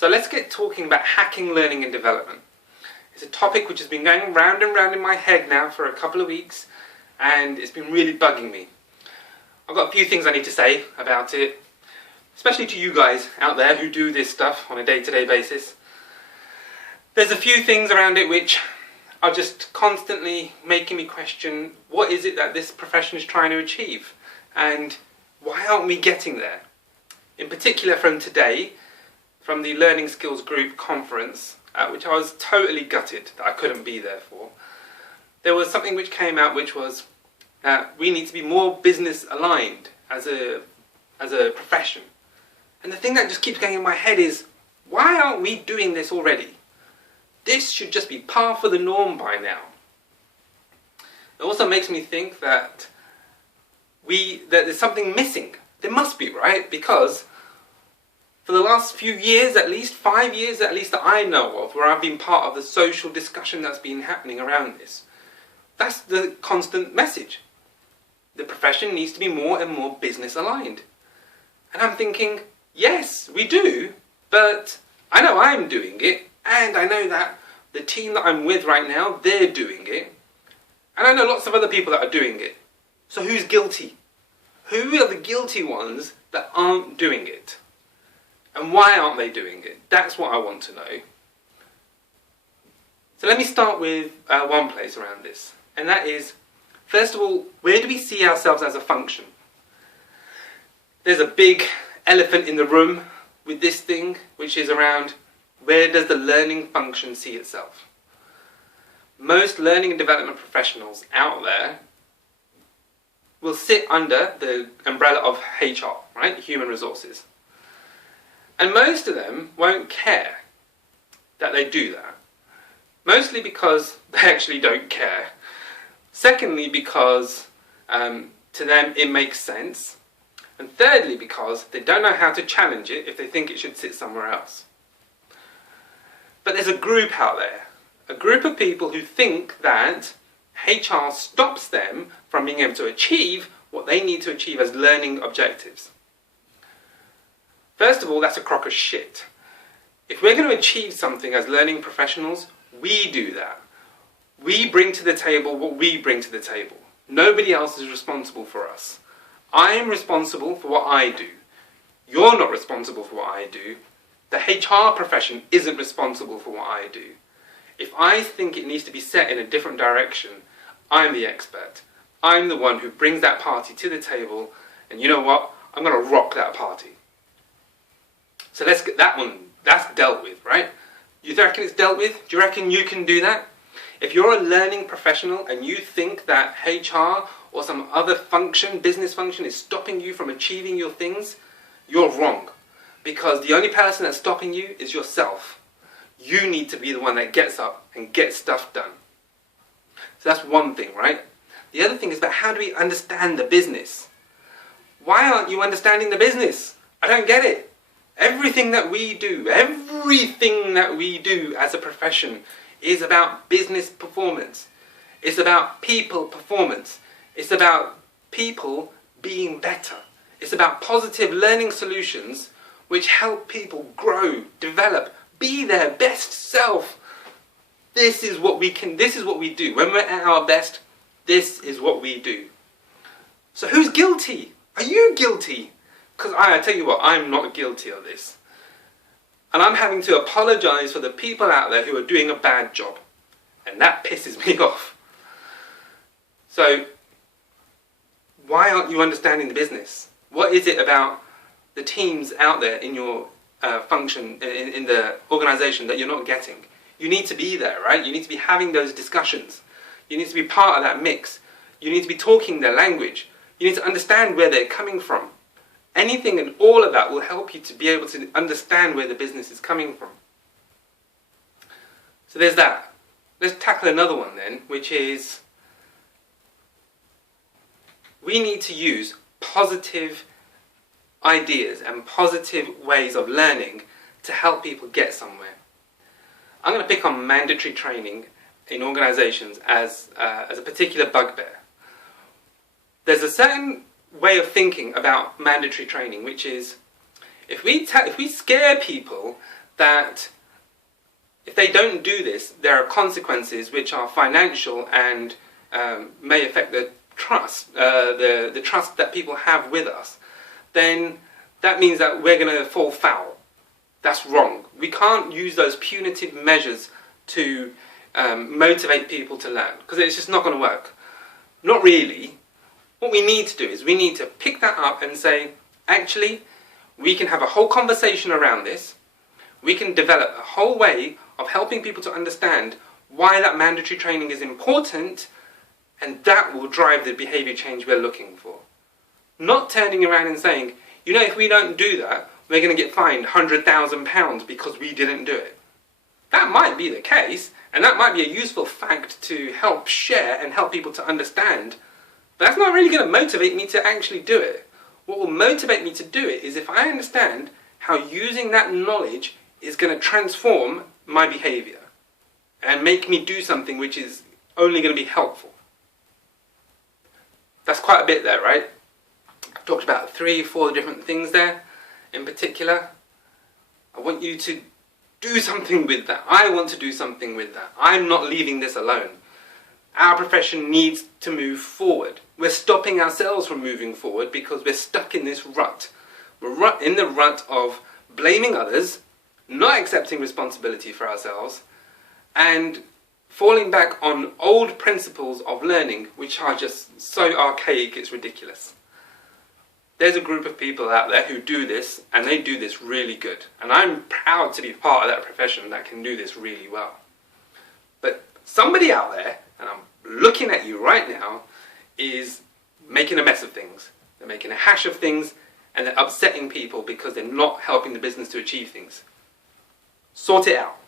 So let's get talking about hacking learning and development. It's a topic which has been going round and round in my head now for a couple of weeks, and it's been really bugging me. I've got a few things I need to say about it, especially to you guys out there who do this stuff on a day-to-day basis. There's a few things around it which are just constantly making me question, what is it that this profession is trying to achieve? And why aren't we getting there? In particular from today, from the Learning Skills Group conference, which I was totally gutted that I couldn't be there for. There was something which came out which was, we need to be more business aligned as a profession. And the thing that just keeps going in my head is, why aren't we doing this already? This should just be par for the norm by now. It also makes me think that there's something missing. There must be, right? Because for the last few years at least, 5 years at least that I know of, where I've been part of the social discussion that's been happening around this, that's the constant message. The profession needs to be more and more business aligned. And I'm thinking, yes, we do, but I know I'm doing it, and I know that the team that I'm with right now, they're doing it, and I know lots of other people that are doing it. So who's guilty? Who are the guilty ones that aren't doing it? And why aren't they doing it? That's what I want to know. So let me start with one place around this, and that is, first of all, where do we see ourselves as a function? There's a big elephant in the room with this thing, which is around, where does the learning function see itself? Most learning and development professionals out there will sit under the umbrella of HR, right? Human resources. And most of them won't care that they do that. Mostly because they actually don't care. Secondly, because to them it makes sense. And thirdly, because they don't know how to challenge it if they think it should sit somewhere else. But there's a group out there, a group of people who think that HR stops them from being able to achieve what they need to achieve as learning objectives. First of all, that's a crock of shit. If we're going to achieve something as learning professionals, we do that. We bring to the table what we bring to the table. Nobody else is responsible for us. I am responsible for what I do. You're not responsible for what I do. The HR profession isn't responsible for what I do. If I think it needs to be set in a different direction, I'm the expert. I'm the one who brings that party to the table, and you know what? I'm going to rock that party. So let's get that one, that's dealt with, right? You reckon it's dealt with? Do you reckon you can do that? If you're a learning professional and you think that HR or some other function, business function, is stopping you from achieving your things, you're wrong. Because the only person that's stopping you is yourself. You need to be the one that gets up and gets stuff done. So that's one thing, right? The other thing is about, how do we understand the business? Why aren't you understanding the business? I don't get it. Everything that we do as a profession is about business performance. It's about people performance. It's about people being better. It's about positive learning solutions which help people grow, develop, be their best self. This is what we do. When we're at our best, this is what we do. So who's guilty? Are you guilty? Because I tell you what, I'm not guilty of this. And I'm having to apologize for the people out there who are doing a bad job. And that pisses me off. So, why aren't you understanding the business? What is it about the teams out there in your function, in the organization, that you're not getting? You need to be there, right? You need to be having those discussions. You need to be part of that mix. You need to be talking their language. You need to understand where they're coming from. Anything and all of that will help you to be able to understand where the business is coming from. So there's that. Let's tackle another one then, which is, we need to use positive ideas and positive ways of learning to help people get somewhere. I'm going to pick on mandatory training in organizations as a particular bugbear. There's a certain way of thinking about mandatory training, which is, if we scare people that if they don't do this, there are consequences which are financial and may affect the trust, the trust that people have with us, then that means that we're going to fall foul. That's wrong. We can't use those punitive measures to motivate people to learn, because it's just not going to work. Not really. What we need to do is we need to pick that up and say, actually, we can have a whole conversation around this. We can develop a whole way of helping people to understand why that mandatory training is important, and that will drive the behaviour change we're looking for. Not turning around and saying, you know, if we don't do that, we're going to get fined £100,000 because we didn't do it. That might be the case, and that might be a useful fact to help share and help people to understand, but that's not really going to motivate me to actually do it. What will motivate me to do it is if I understand how using that knowledge is going to transform my behaviour and make me do something which is only going to be helpful. That's quite a bit there, right? I've talked about 3 or 4 different things there in particular. I want you to do something with that. I want to do something with that. I'm not leaving this alone. Our profession needs to move forward. We're stopping ourselves from moving forward because we're stuck in this rut. We're in the rut of blaming others, not accepting responsibility for ourselves, and falling back on old principles of learning which are just so archaic it's ridiculous. There's a group of people out there who do this, and they do this really good. And I'm proud to be part of that profession that can do this really well. But somebody out there, and I'm looking at you right now, is making a mess of things. They're making a hash of things, and they're upsetting people because they're not helping the business to achieve things. Sort it out.